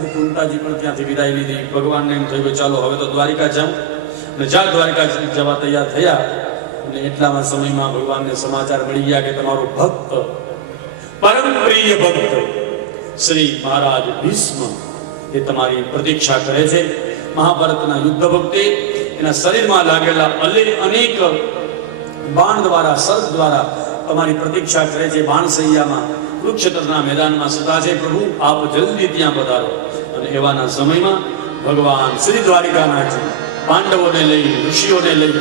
પછી કુંતાજી પણ ત્યાંથી વિદાય લીધી. ભગવાનને એમ થયું કે ચાલો હવે તો દ્વારિકા જાઉં. અને જ્યાં દ્વારિકા જવા તૈયાર થયા અને એટલામાં સમયમાં ભગવાનને સમાચાર મળી ગયા કે તમારો ભક્ત, પરમ પ્રિય ભક્ત શ્રી મહારાજ ભીષ્મ એ તમારી પ્રતીક્ષા કરે છે. મહાભારતના યુદ્ધ વખતે એના શરીરમાં લાગેલા અનેક બાણ દ્વારા, સર્પ દ્વારા તમારી પ્રતીક્ષા કરે છે. બાણસૈયામાં કુરુક્ષેત્રના મેદાનમાં સદા છે. પ્રભુ આપ જલ્દી ત્યાં પધારો. અને એવાના સમયમાં ભગવાન શ્રી દ્વારિકાનાથજી પાંડવોને લઈ, ઋષિઓને લઈ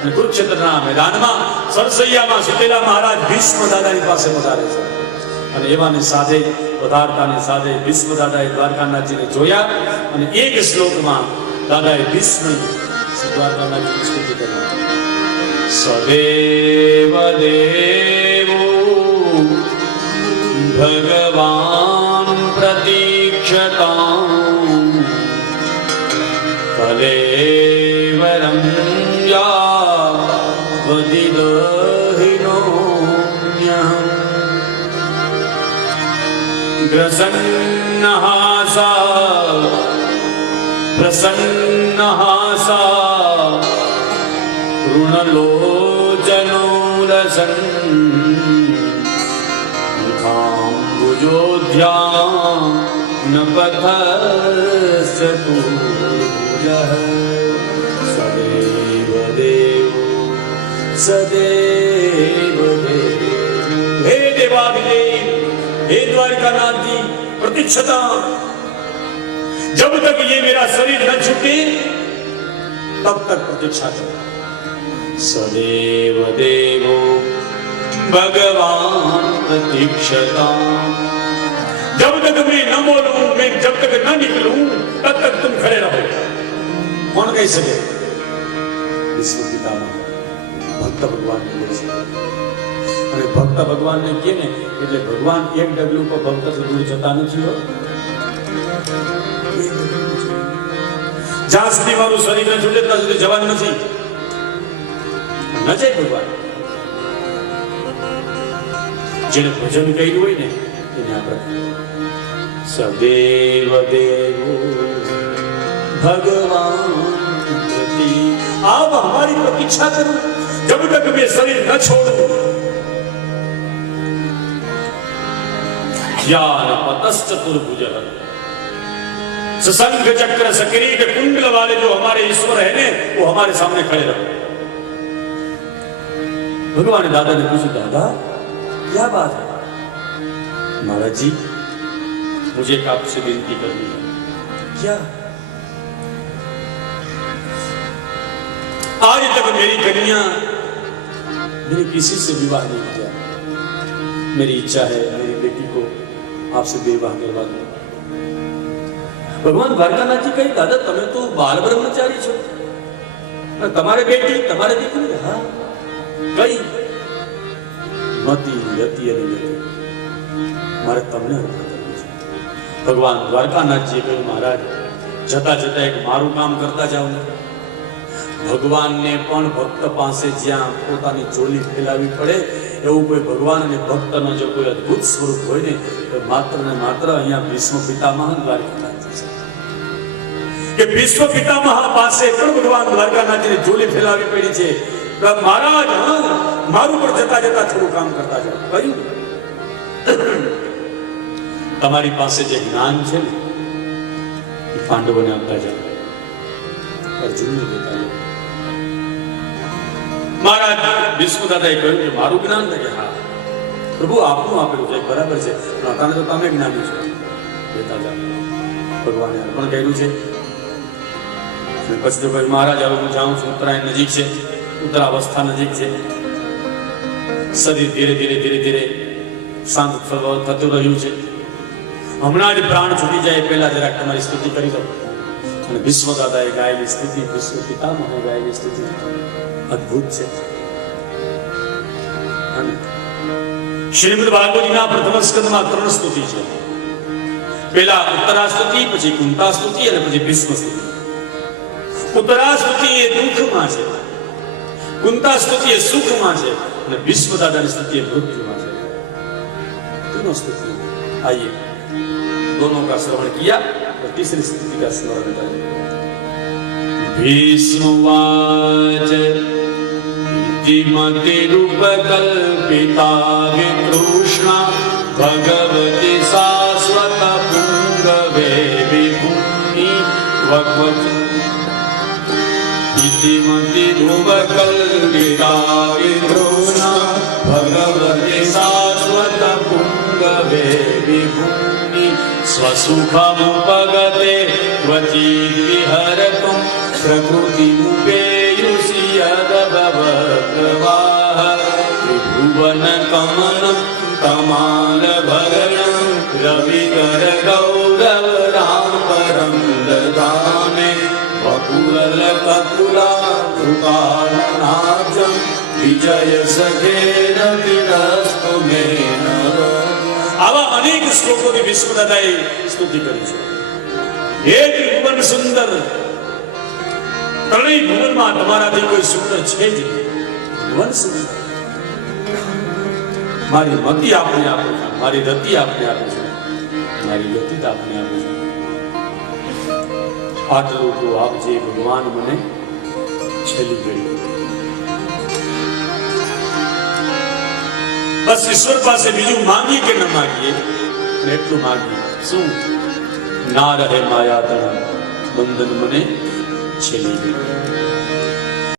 અને કુરુક્ષેત્રના મેદાનમાં સરસૈયામાં સુતેલા મહારાજ ભીષ્મ દાદાની પાસે પધારે છે. અને એવાને સાથે પધારતાની સાથે ભીષ્મ દાદાએ દ્વારકાનાથજીને જોયા અને એક શ્લોકમાં દાદાએ ભીષ્મ દ્વારકાનાથજીની સ્તુતિ કરી. સદેવ દેવો ભગવાન પ્રતીક્ષતાં કલેવરં યાવદિદહિનોમ્યહં પ્રસન્નહાસા ઋણલોચનોલસન મુખાંબુજોધ્યાં નપથસ્તુ સદેવ દેવો સદેવ દેવ. હે દેવાધિદેવ, हे द्वारिकानाथ जी, प्रतीक्षता. जब तक ये मेरा शरीर न छूटे तब तक प्रतीक्षा करो. सदैव देवो भगवान प्रतीक्षता. जब तक मैं न बोलूं, मैं जब तक न निकलूं तब तक तुम खड़े रहो. कौन कह सके? विश्व पितामह भक्त भगवान ने बोल सके. અને ભક્ત ભગવાનને કહે ને એટલે ભગવાન એક ડગલું પર ભક્ત દૂર જતા નથી હો. જ્યાં સુધી મારું શરીર ન છૂટે ત્યાં સુધી જવાનું નથી. ન જાય ભગવાન. જેને ભજન કર્યું હોય ને એને આપણે સદેવ દેવો ભગવાન પ્રતિ આપ હમારી પ્રતીક્ષા કરો. જબ તક મેં શરીર ન છોડું ज्ञान पतश्चतुर्भुज सशंख चक्र सकिरीट कुंडल वाले जो हमारे ईश्वर है ने वो हमारे सामने खड़े रहो. भगवान ने दादा ने पूछा, दादा क्या बात है? महाराज जी मुझे एक आपसे विनती करनी है. क्या? आज तक मेरी कन्या मेरे किसी से विवाह नहीं किया. मेरी इच्छा है मेरी बेटी को आपसे विवाह करवा दो. भगवान द्वारकानाथ जी कही, दादा તમે તો બાલ બ્રહ્મચારી છો, તમારે બેટી તમારે દીકરી. હા કઈ મતી યતિ અને યતિ મારે તમને કરવું છે. ભગવાન દ્વારકાનાથજી કહ્યું, મહારાજ જતા જતા એક મારું કામ કરતા જાવ ને. ભગવાનને પણ ભક્ત પાસે જ્યાં પોતાની ચોલી ફેલાવી પડે એવું કોઈ ભગવાન અને ભક્તનો જો કોઈ અદ્ભુત સ્વરૂપ હોય ને તો માત્ર ને માત્ર અહીંયા ભીષ્મ પિતામહ દ્વારકાનાથજી છે. કે ભીષ્મ પિતામહ પાસે પણ ભગવાન દ્વારકાનાથજીને ચોલી ફેલાવી પડી છે. મહારાજ મારું પર જતા જતા થોડું કામ કરતા જાવ. કહ્યું તમારી પાસે જે જ્ઞાન છે ને એ પાંડવોને આપતા જાવ, અર્જુનને દેતા જાવ. મહારાજ ભીષ્મ દાદાએ કહ્યું કે મારું જ્ઞાન છે કે હા પ્રભુ આપનું આપેલું છે બરાબર છે, પણ અત્યારે તો તમે જ્ઞાની છો, દેતા જાવ. ભગવાને અર્પણ કર્યું છે. પછી તો કહ્યું મહારાજ હવે હું જાઉં છું, ઉત્તરાયણ નજીક છે, ઉત્તરાવસ્થા નજીક છે, શરીર ધીરે ધીરે ધીરે ધીરે શાંત થતું રહ્યું છે. હમણાં જ પ્રાણ છૂટી જાય પહેલા જરાક તમારી સ્તુતિ કરી દો. અને ભીષ્મ દાદાએ ગાયેલી સ્તુતિ, ભીષ્મ પિતામહે ગાયેલી સ્તુતિ અદ્ભુત છે. શ્રીમદ ભાગવતજીના પ્રથમ સ્કંદમાં 3 સ્તુતિ છે. પહેલા ઉત્તરા સ્તુતિ, પછી કુંતા સ્તુતિ અને પછી ભીષ્મ સ્તુતિ. ઉત્તરા સ્તુતિ એ દુઃખમાં છે, કુંતા સ્તુતિ એ સુખમાં છે અને ભીષ્મ દાદાની સ્તુતિ એ મૃત્યુમાં છે. तीनों स्तुति आइए दोनों का श्रवण किया. तो तीसरी स्थिति का स्मरण करें। भीष्मवाच इतिमति रूपकल्पिता वितृष्णा भगवति शाश्वत पुंगवे विभूमि वक्वच इतिमति रूपकल्पिता वितृष्णा भगवति शाश्वत पुंगवे विभूमि स्वसुखमुपगते क्वचित् विहरतुं प्रकृतिमुपेयुषि यद्भवद्प्रवाह त्रिभुवनकमनं तमालभरणं रविकरगौरवराम्बरं ददामि वपुलककुलाकृतालनाब्जं विजयसखेरतिरस्तु मे नः। આવા અનેક શ્લોકોની વિશ્વદાદાએ સ્તુતિ કરી છે. હે ત્રિભુવન સુંદર, ત્રણેય ભુવનમાં તમારાથી કોઈ સુંદર છે જ નહીં. ભુવન સુંદર, મારી મતિ આપને આપે છે, મારી રતિ આપને આપે છે, મારી ગતિ આપને આપે છે. આટલું તો આપજે ભગવાન મને છેલ્લી ઘડી. બસ ઈશ્વર પાસે બીજું માંગીએ કે ન માંગીએ, એટલું માંગીએ. શું? ના રહે માયા તણા બંધન મને છેલ્લી ગઈ.